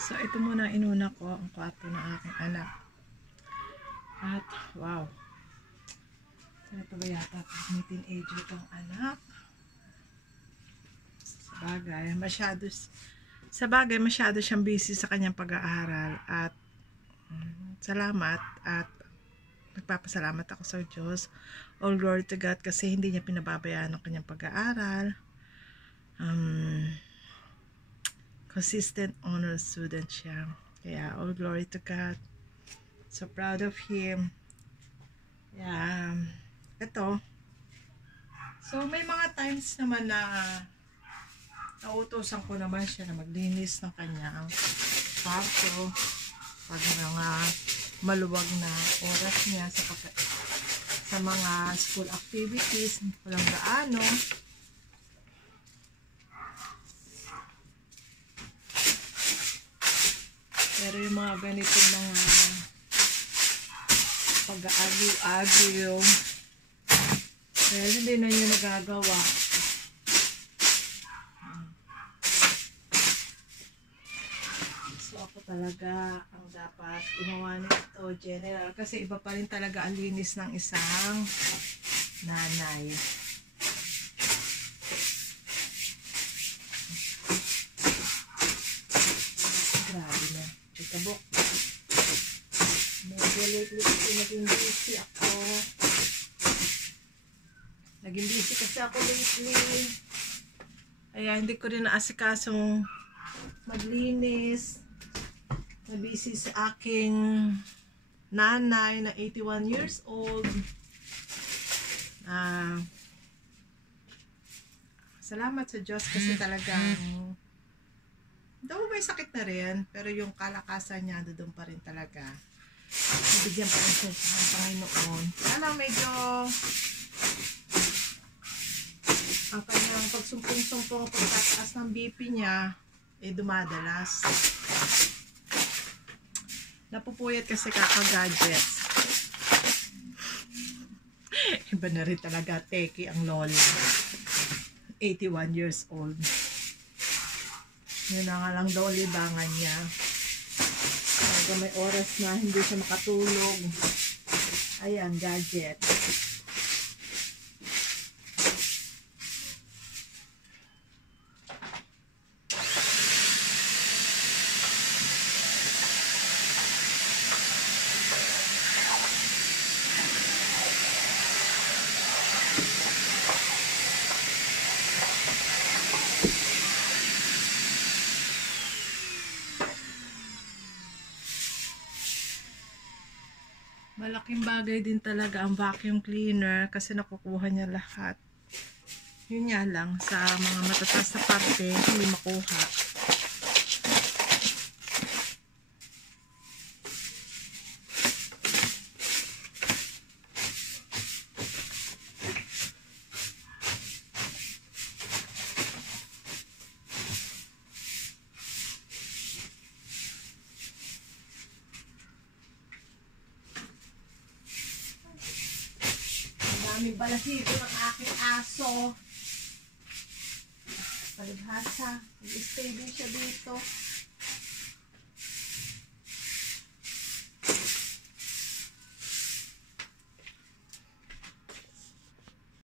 So, ito muna inuna ko ang kwarto ng aking anak. At, wow. So, ito ba yata pag may teenager itong anak? Sa bagay, masyado siyang busy sa kanyang pag-aaral. At, salamat. At, nagpapasalamat ako sa Diyos. All glory to God kasi hindi niya pinababayaan ang kanyang pag-aaral. Consistent honor student siya. Kaya all glory to God. So proud of him. Yeah. Ito. So may mga times naman na nauutosan ko naman siya na maglinis ng kanyang kwarto pag mga maluwag na oras niya sa mga school activities, walang gaano. Pero yung mga ganitong mga pag-aagyo-agyo, dahil hindi na yun nagagawa. So ako talaga ang dapat gumawa nito, general. Kasi iba pa rin talaga ang linis ng isang nanay. Grabe na. Kabok. Medyo lately kasi naging busy ako. Naging busy kasi ako lately. Kaya hindi ko rin naasikasong maglinis. Nabusy sa aking nanay na 81 years old. Salamat sa Diyos kasi talagang daw may sakit na rin, pero yung kalakasan niya doon pa rin talaga. Bigyan pa rin siya ng Panginoon. Kaya lang medyo ang kanyang pagsumpong-sumpong pagtataas ng BP niya dumadalas. Napupuyat kasi kaka-gadgets. Iba na rin talaga teki ang lola. 81 years old. Yun na nga lang daw libangan niya. Pag may oras na hindi siya makatulog. Ayan, gadget. Malaking bagay din talaga ang vacuum cleaner kasi nakukuha niya lahat. Yun nga lang, sa mga matataas na parte, hindi makuha. May balahibo ng aking aso. Palibhasa. Nag-stay din siya dito.